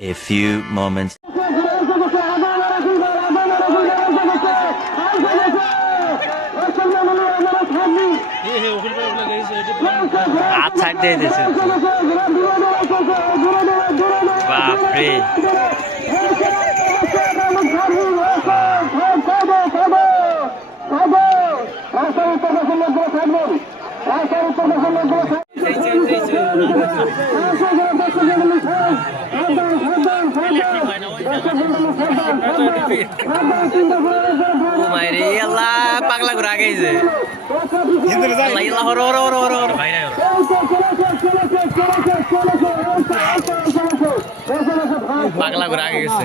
A few moments. हाथ side दे दे बाप रे মাইরে আল্লাহ পাগলা করে আগে যে আল্লাহ হর হর হর হর হর ভাই পাগলা করে আগে গেছে